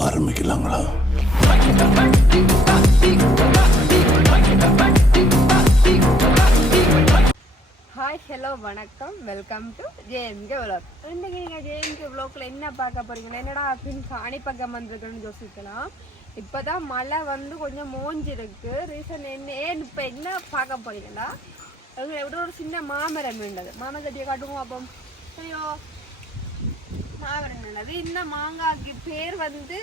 ஆரம்பிக்கலாங்களா? Hi hello வணக்கம். Welcome to JMK vlog இன்றைக்கி நீங்கள் ஜேஎம்கே விளாக்ல என்ன பார்க்க போறீங்கன்னா என்னடா அப்படின்னு காணி பக்கம் வந்திருக்குன்னு யோசிக்கலாம். இப்போ தான் மழை வந்து கொஞ்சம் மோஞ்சிருக்கு. ரீசன் என்ன ஏன் இப்போ என்ன பார்க்க போறீங்களா எங்களை விட ஒரு சின்ன மாமரம் வேண்டது மாமரத்தை காட்டுவோம் அப்போ. ஐயோ மாமரம் வேண்டது இந்த மாங்காய்க்கு பேர் வந்து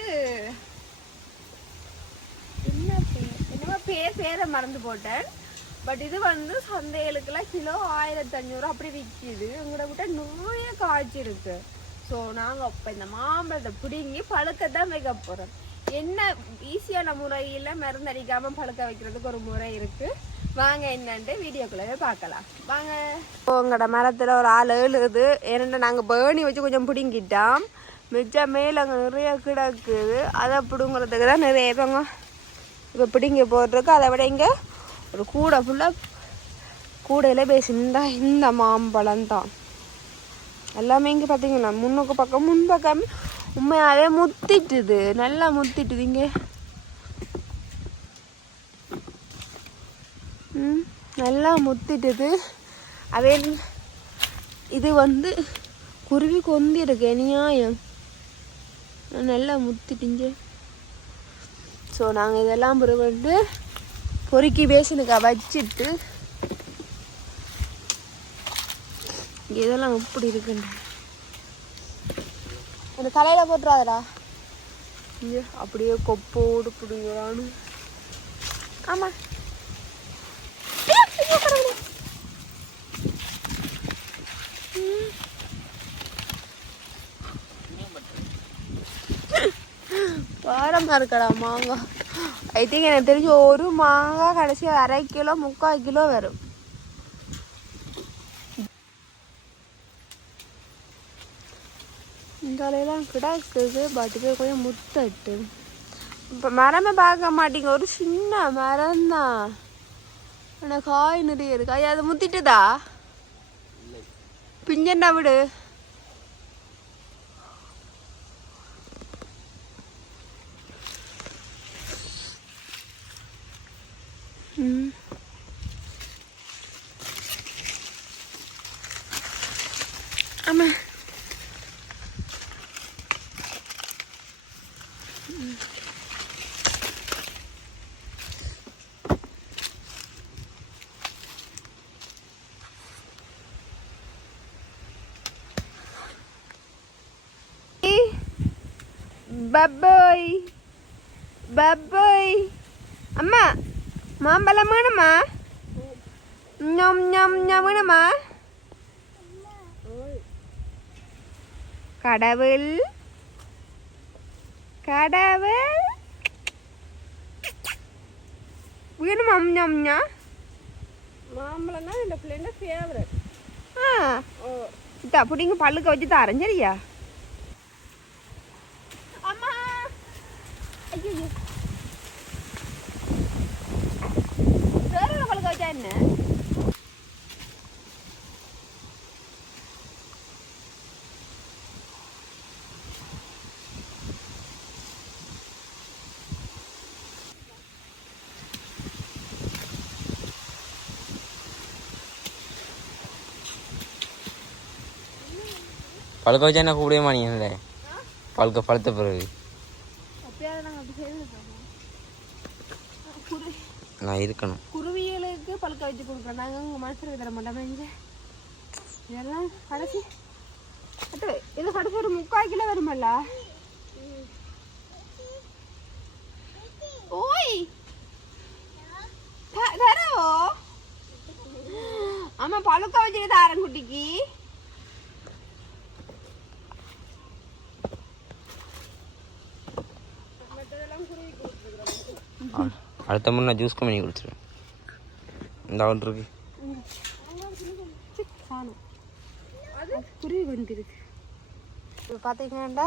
என்ன பேர்? என்னவோ பேர் பேரை மறந்து போட்டேன். பட் இது வந்து சந்தைகளுக்குலாம் கிலோ ஆயிரத்தி அஞ்சூறு அப்படி விற்கிது. எங்கட விட்ட நிறைய காய்ச்சி இருக்கு ஸோ நாங்கள் இப்போ இந்த மாம்பழத்தை பிடுங்கி பழுக்க தான் வைக்க போகிறோம் என்ன ஈஸியான முறையில் மருந்தடிக்காமல் பழுக்க வைக்கிறதுக்கு ஒரு முறை இருக்கு. வாங்க என்னன்ட்டு வீடியோக்குள்ளவே பார்க்கலாம். வாங்க. உங்களோட மரத்தில் ஒரு ஆள் எழுது. ஏன்னா நாங்கள் பேணி வச்சு கொஞ்சம் பிடுங்கிட்டோம். மிச்சம் மேலே அங்கே நிறைய கிடக்குது. அதை பிடுங்குறதுக்கு தான் நிறைய பேங்க இப்போ பிடிங்க போட்டிருக்கு. அதை விட இங்கே ஒரு கூடை ஃபுல்லாக கூடையில் பேசியிருந்தா இந்த மாம்பழம் தான் எல்லாமே இங்கே பார்த்தீங்கன்னா முன்னுக்கு பக்கம் முன்பக்கம் உண்மையாகவே முத்திட்டுது நல்லா முத்திட்டுது. இங்கே. ம் நல்லா முத்திட்டுது. அதே இது வந்து குருவி கொந்தி இருக்கு நியாயம் நல்லா முத்திட்டுங்க ஸோ நாங்கள் இதெல்லாம் பிறகு வந்து பொறுக்கி பேசினுக்கா வச்சுட்டு. இதெல்லாம் எப்படி இருக்குன்னு. அந்த தலையில போட்டுறாதடா இங்க அப்படியே கொப்போடு பிடிங்கிறான்னு ஆமா ஐயோ, ஐயோ, கடவுளே. ம். பாரமா இருக்கடா மாங்காய் ஐ திங்க் எனக்கு தெரிஞ்சு ஒரு மாங்காய் கடைசி அரை கிலோ முக்கால் கிலோ வரும் இந்த அலையெல்லாம் கிடக்குது பட் இது கொஞ்சம் முத்தட்டு இப்போ மரமே பார்க்க மாட்டீங்க ஒரு சின்ன மரம் தான் ஆனால் காய் நிறைய இருக்கு? ஐயா அது முத்திட்டுதா? பிஞ்சண்டா விடு ம் ஆமா பப்பாய் பப்பாய் அம்மா மாம்பழம் வேணுமா ஞம் ஞம் ஞம் வேணுமா கடவுள் கடவுள் வேணுமா ஞம் ஞம் மாம்பழம் தான் இந்த பிள்ளைங்க ஃபேவரட் ஆ இத்தா புடிங்க பல்லுக்க வச்சு தரேன் சரியா அம்மா ஐயோ வேற பழுக்க வச்சா என்ன பழுக்க வச்சா என்ன கூப்பிடவே மாட்டீங்கல்ல? பழுக்க பழுத்த பிறகு எப்பயாவது நாங்கள் அப்படி செய்து குரு நான் இருக்கணும். குருவியலுக்கு பழுக்க வச்சு கொடுக்குறோம். நாங்கள் உங்கள் மனசில் தர மாட்டோம். இங்கே இதெல்லாம் கடைசி. அட்டு இது கடைசி ஒரு முக்கால் கிலோ வருமல்ல? ஓய்! தரவோ? ஆமாம் பழுக்க வச்சுட்டு தாரன் குட்டிக்கு. அடுத்த முறை நான் ஜூஸ் பண்ணி கொடுத்துருவேன் இந்த அவன் இருக்கு. அது குருவி வந்துருக்கு இப்போ பார்த்தீங்கன்னா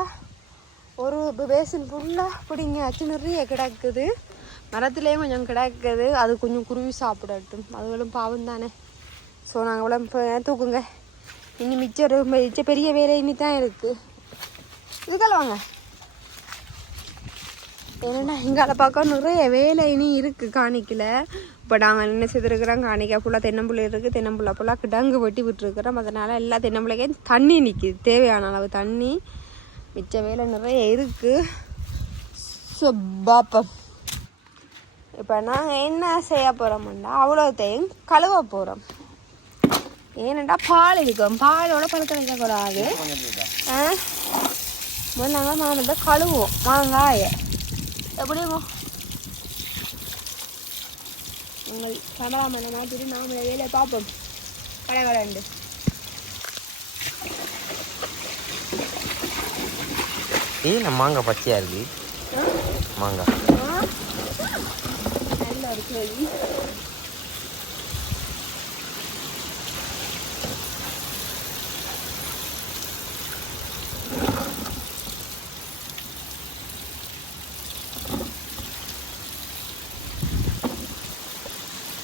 ஒரு பேசன் ஃபுல்லாக பிடிங்க அச்சு நிறைய கிடக்குது. மரத்துலேயும் கொஞ்சம் கிடக்குது. அது கொஞ்சம் குருவி சாப்பிடட்டும். அதுகளும் பாவம் தானே. ஸோ நாங்கள் இவ்வளோ இப்போ தூக்குங்க. இனி மிச்சம் மிச்சம் மிச்ச பெரிய வேலை இனி தான் இருக்குது இதுக்கெல்லாம் வாங்க. ஏன்னா எங்களை பார்க்க நிறைய வேலை இனி இருக்கு காணிக்கல. இப்போ நாங்கள் என்ன செய்திருக்கிறோம் காணிக்கா ஃபுல்லாக தென்னம்புள்ளை இருக்குது தென்னம்புள்ளை ஃபுல்லாக கிடங்கு வெட்டி விட்டுருக்குறோம். அதனால் எல்லா தென்னம்புள்ளைக்கும் தண்ணி நிற்கிது தேவையான அளவு தண்ணி. மிச்ச வேலை நிறைய இருக்குது ஸோ பாப்போம் இப்போ நாங்கள் என்ன செய்ய போகிறோம்னா அவ்வளோத்தையும் கழுவ போகிறோம் ஏனண்டா பால் இருக்கும் பாலோட பழுக்க வைக்கக்கூடாது முதல்ல நாங்கள் மாமத்தை கழுவுவோம். மாங்காய. எப்படிங்க உங்கள் கேமராமேனை மாற்றிட்டு நாமளே வேலையை பார்ப்போம் கடை ஏன் நம்ம மாங்காய் பச்சையாக இருக்கு மாங்காய் நல்லா இருக்கு வழி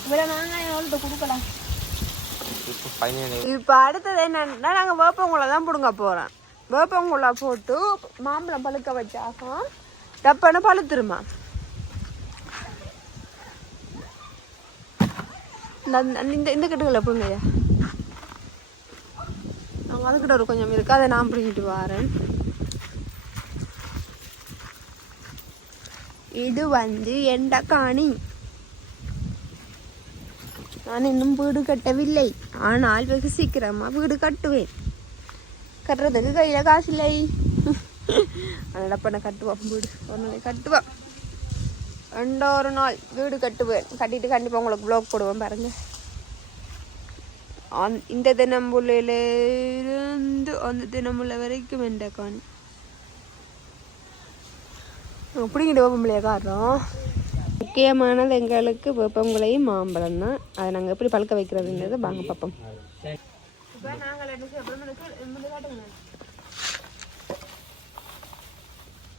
இவ்வளோ எவ்வளோ கொடுக்கலாம் இப்போ அடுத்தது என்னன்னா நாங்கள் வேப்பங்குள்ள தான் பிடுங்க போகிறோம் வேப்பங்குள்ள போட்டு மாம்பழம் பழுக்க வச்சாகும் டப்பான பழுத்துருமா? இந்த இந்த கட்டுகளை பிடுங்கய்யா. நாங்கள் அதுக்கிட்ட ஒரு கொஞ்சம் இருக்கு. அதை நான் பிடிங்கிட்டு வரேன். இது வந்து எண்டக்காணி. நான் இன்னும் வீடு கட்டவில்லை ஆனால் வெகு சீக்கிரமாக வீடு கட்டுவேன் கட்டுறதுக்கு கையில் காசு இல்லை அதனால கட்டுவான் கட்டுவோம் வீடு ஒரு நாளைக்கு கட்டுவேன் ரெண்டோ ஒரு நாள் வீடு கட்டுவேன் கட்டிட்டு கண்டிப்பாக உங்களுக்கு ப்ளாக் போடுவேன் பாருங்க அந் இந்த தினம் இருந்து அந்த தினமுள்ள வரைக்கும் வெண்டைக்காணி பிடிங்கிட்டு வேப்பம்பிள்ளைய காட்டுறோம் முக்கியமானது எங்களுக்கு வேப்பங்குலையும் மாம்பழம் தான். அதை நாங்கள் எப்படி பழுக்க வைக்கிறதுங்கிறது வாங்க பார்ப்போம்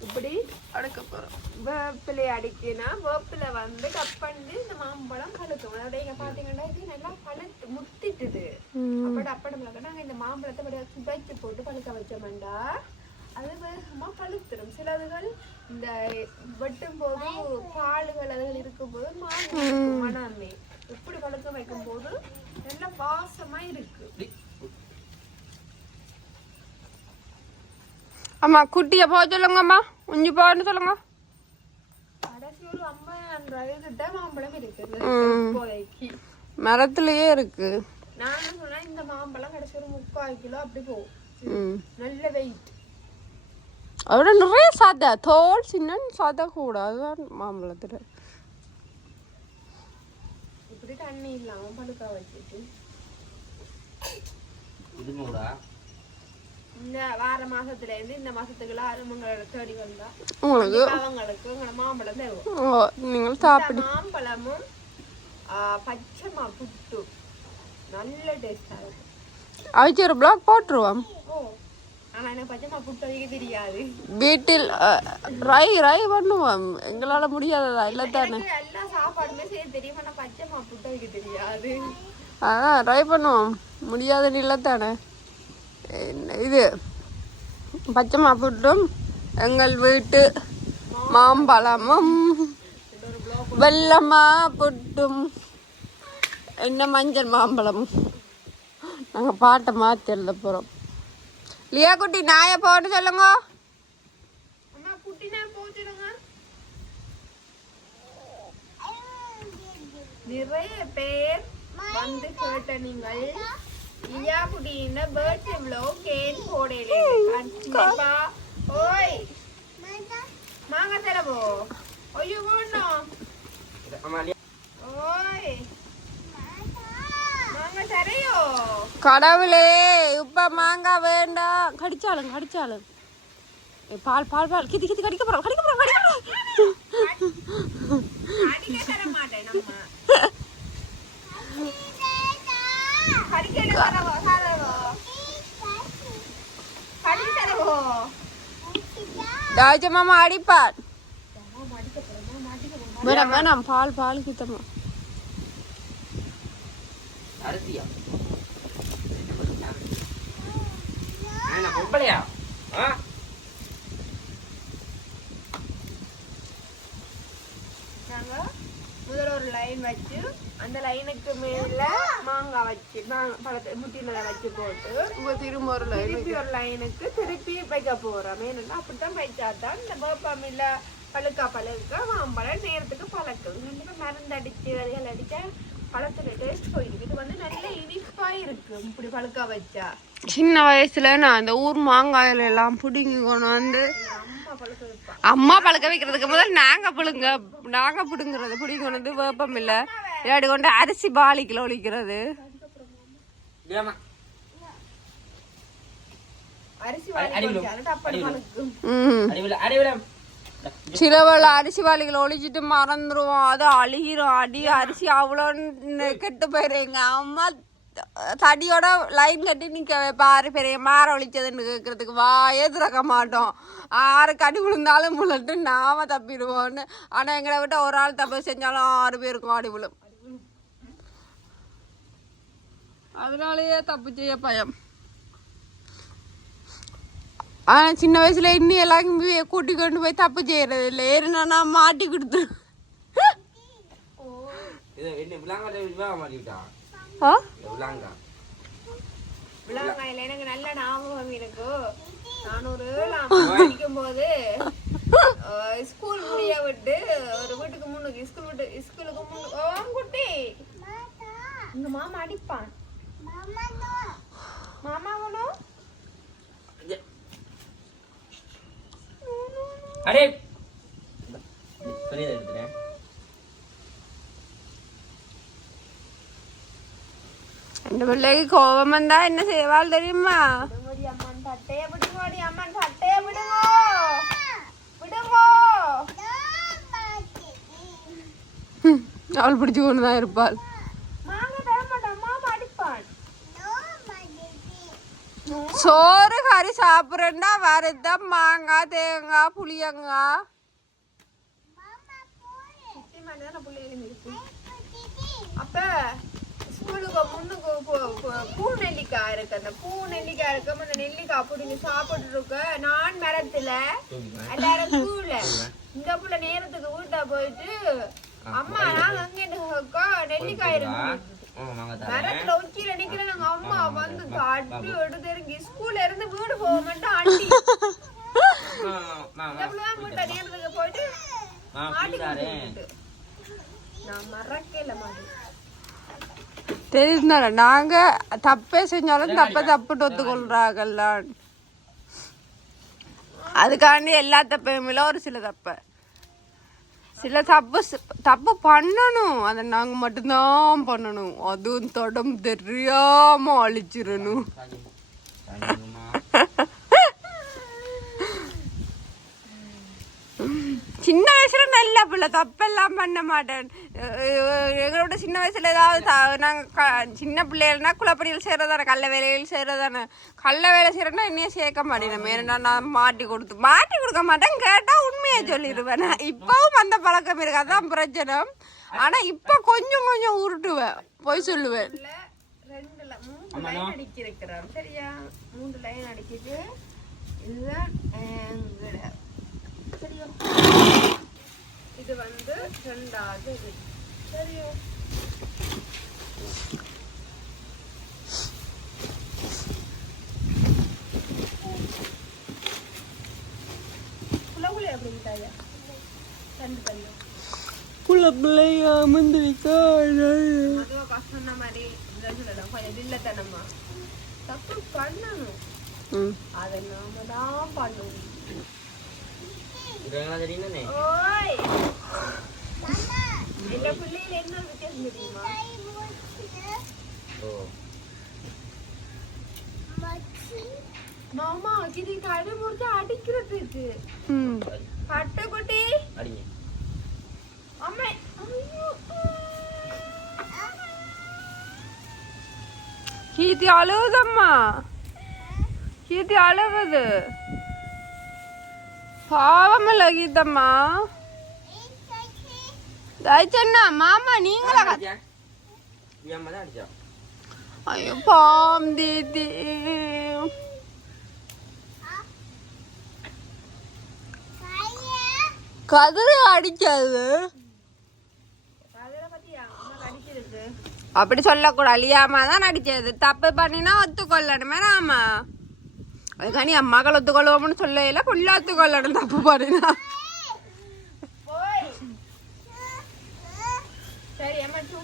இப்படி அடக்க போகிறோம் வேப்பிலை அடிக்கினா வேப்பிலை வந்து கட் பண்ணி இந்த மாம்பழம் பழுக்கும். அதாவது இங்கே பார்த்தீங்கன்னா இது நல்லா பழுத்து முத்திட்டுது. அப்படி அப்படி நாங்கள் இந்த மாம்பழத்தை சுவைச்சு போட்டு பழுக்க வச்சோம்டா அது வேகமாக பழுத்துரும் சிலதுகள் இந்த வெட்டும் போது பாலுகள் அதுகள் இருக்கும்போது இருக்கும். மணமே. இப்படி பழுக்க வைக்கும் போது நல்ல வாசமா இருக்கு. அம்மா குட்டியை போக சொல்லுங்கம்மா. உஞ்சி போன்னு சொல்லுங்க. கடைசி ஒரு ரூபாய் கிட்ட மாம்பழம் இருக்கு மரத்துலயே இருக்கு. நான் சொன்னா இந்த மாம்பழம் கடைசி ஒரு முக்கால் கிலோ அப்படி போகும். நல்ல வெயிட் அதோட நிறைய சாதா தோல் சின்ன சாதா கூட. அதுதான் மாம்பழத்துல இப்படி தண்ணி இல்லாம பழுக்க வச்சுட்டு. இந்த வார மாசத்துல இருந்து இந்த மாசத்துக்குள்ள அருமங்களை தேடி வந்தா. உங்களுக்கு அவங்களுக்கு மாம்பழம் தருவோம் ஓ, நீங்கள் சாப்பிடு. மாம்பழமும் பச்சை மா புட்டு. நல்ல டேஸ்டா இருக்கும். அவிச்சு ஒரு பிளாக் போட்டுருவோம். வீட்டில் ரை ரை பண்ணுவோம் எங்களால முடியாததா? இல்லை தானே? எல்லா சாப்பாடுமே செய்ய தெரியும். ஆனா பச்சை மா புட்டு வைக்க தெரியாது. அதான் ட்ரை பண்ணுவோம். முடியாதுன்னு இல்லை தானே? இது? பச்சை மாப்பிட்டும் எங்கள் வீட்டு மாம்பழமும் வெள்ளமா புட்டும். என்ன மஞ்சள் மாம்பழமும் நாங்கள் பாட்டை மாற்றி எழுத போகிறோம் லியா குட்டி நாயை போட்டு சொல்லுங்க நிறைய பேர் வந்து கேட்ட நீங்கள் லியா குட்டின பர்த்டே vlog ஏன் போடல கண்டிப்பா ஓய் மாங்க தரவோ ஐயோ ஓய் கடவுளே இப்ப மாங்காய் வேண்டாம். கடிச்சாலும் கடிச்சாலும். பால் பால் பால். கித்தி கித்தி கடிக்க போறோம் கடிக்க போறோம் கடிக்க போறோம். மாமா அடிப்பார். வேணாம் வேணாம். பால் பால் கித்தமா அரிசியா? என்ன பொம்பளையா? ஆ? நாங்க முதல்ல ஒரு லைன் வச்சு அந்த லைனுக்கு மேல மாங்காய் வச்சு பழத்தை முட்டில வச்சு போட்டு உங்க திரும்ப ஒரு லைன் திருப்பி ஒரு லைனுக்கு திருப்பி வைக்க போறோம். ஏன்னா அப்படித்தான் வைச்சாதான் இந்த வேப்பமில்ல பழுக்கா பழுக்க மாம்பழம் நேரத்துக்கு பழக்கும். மருந்து அடிச்சு விதைகள் அடிச்சா பழத்துல டேஸ்ட் போயிருக்கு இது வந்து நல்ல இனிப்பா இருக்கு இப்படி பழுக்கா வச்சா சின்ன வயசுல நான் அந்த ஊர் மாங்காயில எல்லாம் பிடுங்கி கொண்டு வந்து அம்மா பழுக்க வைப்பா. அம்மா பழக்க வைக்கிறதுக்கு முதல் நாங்க புடுங்க நாங்க பிடுங்குறது. பிடிங்கி கொண்டு வந்து வேப்பம் இல்ல. இல்லாட்டி கொண்டு அரிசி பாலிக்குள்ள ஒழிக்கிறது. அரிசி வாங்கி வச்சாலும் அப்படி சிலவள அரிசி வாளிகளை ஒழிச்சிட்டு மறந்துடுவோம் அது அழுகிரும் அடி அரிசி அவ்வளோன்னு கெட்டு போயிடுங்க அம்மா தடியோட லைன் கட்டி நிக்க பாரு பெரிய மாற ஒழிச்சதுன்னு கேட்கறதுக்கு வாயே திறக்க மாட்டோம் ஆறு கடி விழுந்தாலும் விழுட்டு நாம தப்பிடுவோன்னு ஆனா எங்களை விட்டு ஒரு ஆள் தப்பு செஞ்சாலும் ஆறு பேருக்கும் அடி விழும் அதனாலயே தப்பு செய்ய பயம் ஆனா சின்ன வயசுல இன்னும் எல்லாரும் போய் கூட்டி கொண்டு போய் தப்பு செய்யறது இல்லை. ஏறினா நான் மாட்டி கொடுத்து எனக்கு நல்ல ஞாபகம் இருக்கு. நான் ஒரு ஏழாம் படிக்கும் போது ஸ்கூல் முடிய விட்டு ஒரு வீட்டுக்கு முன்னுக்கு ஸ்கூல் விட்டு ஸ்கூலுக்கு முன்னுக்கு குட்டி. உங்க மாமா அடிப்பான் மாமா வேணும் அடே. பெரியதை எடுத்துறேன் பிள்ளைக்கு கோபம் வந்தா என்ன செய்வாள் தெரியுமா? விடுங்கோடி அம்மன் சட்டைய விடுங்கோடி அம்மன் சட்டைய விடுங்கோ விடுங்கோ ஹம், அவள் பிடிச்சு கொண்டு தான் இருப்பாள் மாங்க தர மாட்டான் மாமா அடிப்பான் சோறு கறி சாப்பிட்றேன்டா வரதான் மாங்காய் தேங்காய் புளியங்காய் அப்ப ஸ்கூலுக்கு முன்னுக்கு பூ- நெல்லிக்காய் இருக்கு அந்த பூ நெல்லிக்காய் இருக்கு அந்த நெல்லிக்காய் பிடிங்க சாப்பிட்டு இருக்க நான் மரத்துல எல்லாரும் ஸ்கூல்ல இந்த புள்ள நேரத்துக்கு வீட்டா போயிட்டு அம்மா நாங்க அங்க நெல்லிக்காய் இருக்கு மரத்துல உச்சியில நாங்க அம்மா வந்து காட்டு எடுத்து ஸ்கூல்ல இருந்து வீடு போக மாட்டோம் நேரத்துக்கு போயிட்டு. நான் மறக்கல மாட்டேன் தெரியுதுனால நாங்க தப்பே செஞ்சாலும் தப்ப தப்புட்டு ஒத்துக்கொள்றாங்கல்ல அதுக்காண்டி எல்லா தப்பையுமே ஒரு சில தப்ப. சில தப்பு தப்பு பண்ணணும். அதை நாங்க மட்டும்தான் பண்ணணும். அதுவும் தொடம் தெரியாம அழிச்சிடணும். சின்ன வயசுல நல்ல பிள்ளை தப்பெல்லாம் பண்ண மாட்டேன். எங்களோட சின்ன வயசுல ஏதாவது த- நாங்க க- சின்ன பிள்ளைகள்னா குளப்படியில் செய்யறதானே கள்ள வேலையில் செய்யறதானே கள்ள வேலை செய்யறேன்னா என்னையும் சேர்க்க மாட்டேன். மேனா நான் மாட்டி கொடுத்து மாட்டி கொடுக்க மாட்டேன். கேட்டா உண்மையை சொல்லிடுவேன். நான் இப்பவும் அந்த பழக்கம் இருக்கு. அதான் பிரச்சனை. ஆனா இப்ப கொஞ்சம் கொஞ்சம் உருட்டுவேன். போய் சொல்லுவேன். மூணு லைன் சரியா? மூணு லைன் அடிக்கிட்டு இதுதான் இது வந்து ரெண்டாவது சரியா? புலகுல எப்படி விட்டாயா? ரெண்டு பல்லும் புள்ள பிள்ளையா மந்திரிக்கா கஷ்டம் மாதிரி இதை சொல்லலாம் கொஞ்சம் தில்லத்தனமா. தப்பு பண்ணணும். அதை நாம தான் பண்ணணும். ஓய் எங்க பிள்ளையில என்ன வித்தியாசம் தெரியுமா ஓ மாமா இது கடை முடிச்சு அடிக்கிறதுக்கு பட்டு குட்டி அடிங்க அம்மா ஐயோ. கீர்த்தி அழுவுதம்மா கீர்த்தி அழுவுது பாவம் லகிதம்மா தயச்சண்ணா மாமா நீங்களா? ஐயோ பாம் தீதி. கதிர அடிக்காது. அப்படி சொல்லக்கூடாது. அழியாம தான் அடிச்சது தப்பு பண்ணினா ஒத்துக்கொள்ளணுமே ஆமா சரி அம்மா சு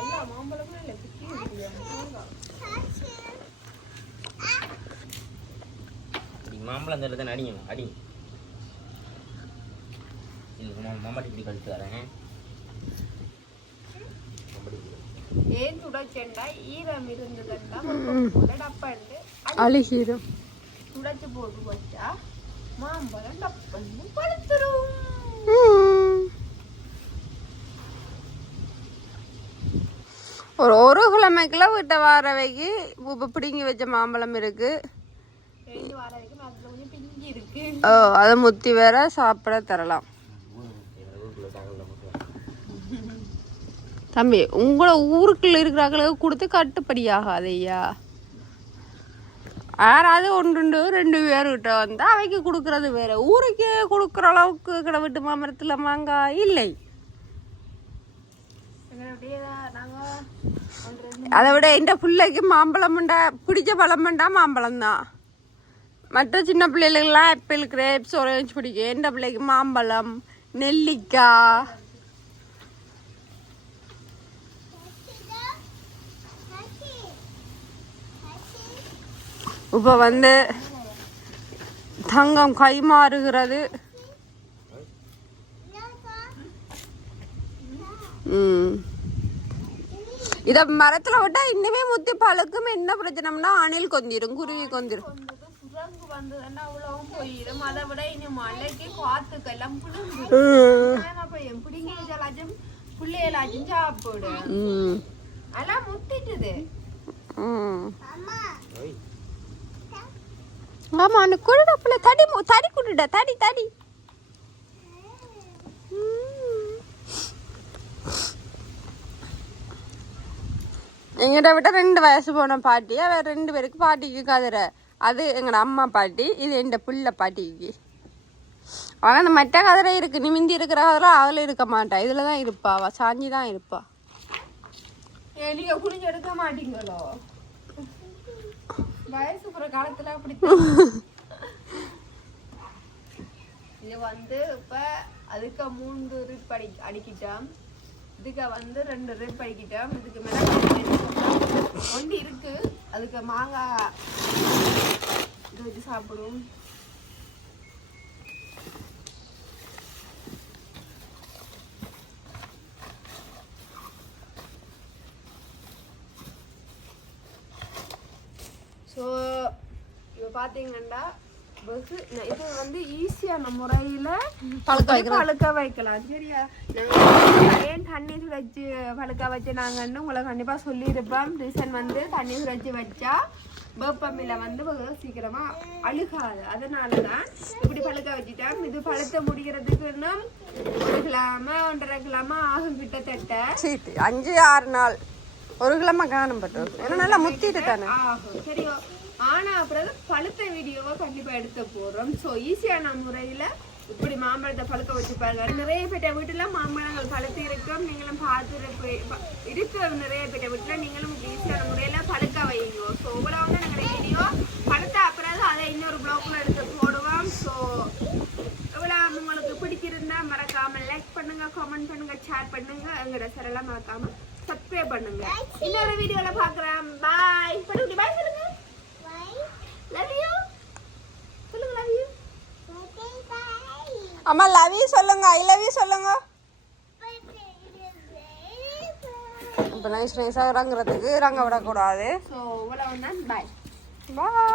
எல்லா மாம்பழமும் இல்லை சுத்தி இப்படி மாம்பழம் தரதை அடிங்க. அடி. இல்லை மாமாட்டி இப்படி கழித்து வரேன். ஈரம் இருந்ததுண்டா டப்பாண்டு அழுகிடும் துடைச்சு போட்டு வச்சா மாம்பழம் டப்பன்னு பழுத்துரும். ஒரு ஒரு கிழமைக்குள்ள வீட்டை வாரவைக்கு இப்போ பிடுங்கி வச்ச மாம்பழம் இருக்கு. ஓ அதை முத்தி வேற சாப்பிட தரலாம். தம்பி உங்களை ஊருக்குள்ள இருக்கிறவங்களுக்கு கொடுத்து கட்டுப்படியாகாது ஐயா யாராவது ஒன்று ரெண்டு பேர்கிட்ட வந்து அவைக்கு கொடுக்கறது வேற. ஊருக்கே கொடுக்குற அளவுக்கு கிடவிட்டு வீட்டு மாங்காய் இல்லை. அதை விட இந்த பிள்ளைக்கு மாம்பழம் பிடிச்ச பழம் வேண்டா மாம்பழம் தான். மற்ற சின்ன பிள்ளைகளுக்கெல்லாம் ஆப்பிள் கிரேப்ஸ் ஒரேஞ்ச் பிடிக்கும் எந்த பிள்ளைக்கு மாம்பழம் நெல்லிக்காய் இப்போ வந்து தங்கம் கை மாறுகிறது. இத மரத்துல விட்டா இன்னுமே முத்தி பழுக்கும். என்ன பிரச்சனைனா அணில் கொந்திரும் குருவி கொந்திரும். பிள்ளைகளாச்சும் சாப்பிடு ம். அதெல்லாம் முத்திட்டுது ஆமாம் அண்ணு குடுடா பிள்ளை தடி தடி குடுடா தடி தடி. எங்கிட்ட விட்ட ரெண்டு வயசு போன பாட்டி அவ ரெண்டு பேருக்கு பாட்டிக்கு கதிரை அது எங்களோட அம்மா பாட்டி இது எந்த பிள்ளை பாட்டிக்கு. ஆனா அந்த மற்ற கதிரை இருக்கு நிமிந்தி இருக்கிற கதிரை அதில் இருக்க மாட்டா. இதில் தான் இருப்பா அவ சாஞ்சி தான் இருப்பா. நீங்கள் குளிஞ்சு எடுக்க மாட்டீங்களோ? வயசு போற காலத்துல அப்படி இது வந்து இப்ப அதுக்கு மூன்று ரிப் அடி அடிக்கிட்டோம். இதுக்கு வந்து ரெண்டு ரிப் அடிக்கிட்டோம். இதுக்கு மேல ஒன்று இருக்கு. அதுக்கு மாங்காய் இது வச்சு சாப்பிடுவோம் ஸோ இப்போ பார்த்தீங்கன்னா இது வந்து ஈஸியான முறையில் பழுக்க வைக்கலாம். சரியா? ஏன் தண்ணி சுழச்சு பழுக்க வச்சு நாங்கன்னு உங்களை கண்டிப்பாக சொல்லியிருப்போம். ரீசன் வந்து தண்ணி சுழச்சு வச்சா வேப்பமில்ல வந்து வெகு சீக்கிரமா அழுகாது. அதனால தான் இப்படி பழுக்க வச்சுட்டோம். இது பழுத்த முடிகிறதுக்கு இன்னும் ஒரு கிழமை ஒன்றரை கிழமை ஆகும் கிட்டத்தட்ட. அஞ்சு ஆறு நாள். ஒரு கிழமை காணும் பட்டு. ஏன்னா நல்லா முத்திட்டு தானே? ஆகும். சரியோ? ஆனால் அப்புறம் பழுத்த வீடியோவை கண்டிப்பாக எடுத்து போடுறோம் ஸோ ஈஸியான முறையில் இப்படி மாம்பழத்தை பழுக்க வச்சு பாருங்க. நிறைய பேட்ட வீட்டில் மாம்பழங்கள் பழுத்து இருக்கும். நீங்களும் பார்த்து இருக்கு. நிறைய பேட்ட வீட்டில் நீங்களும் ஈஸியான முறையில் பழுக்க வைங்க ஸோ இவ்வளோ வந்து நாங்கள் வீடியோ பழுத்த அப்புறம் அதை இன்னொரு பிளாக்ல எடுத்து போடுவோம். ஸோ இவ்வளோ உங்களுக்கு பிடிச்சிருந்தா மறக்காமல் லைக் பண்ணுங்க கமெண்ட் பண்ணுங்கள் ஷேர் பண்ணுங்க. எங்களோட சேனலை மறக்காமல் சப்ஸ்கிரைப் பண்ணுங்கள் இன்னொரு வீடியோவில் பார்க்குறேன். பாய் பாய் சொல்லுங்கள் லவ் யூ சொல்லுங்க லவ் யூ அம்மா லவ் யூ சொல்லுங்க. ஐ லவ் யூ சொல்லுங்க. இப்போ நைஸ் நைஸாக இறங்குறதுக்கு இறங்க விடக்கூடாது. ஸோ இவ்வளவு தான் பாய் பாய்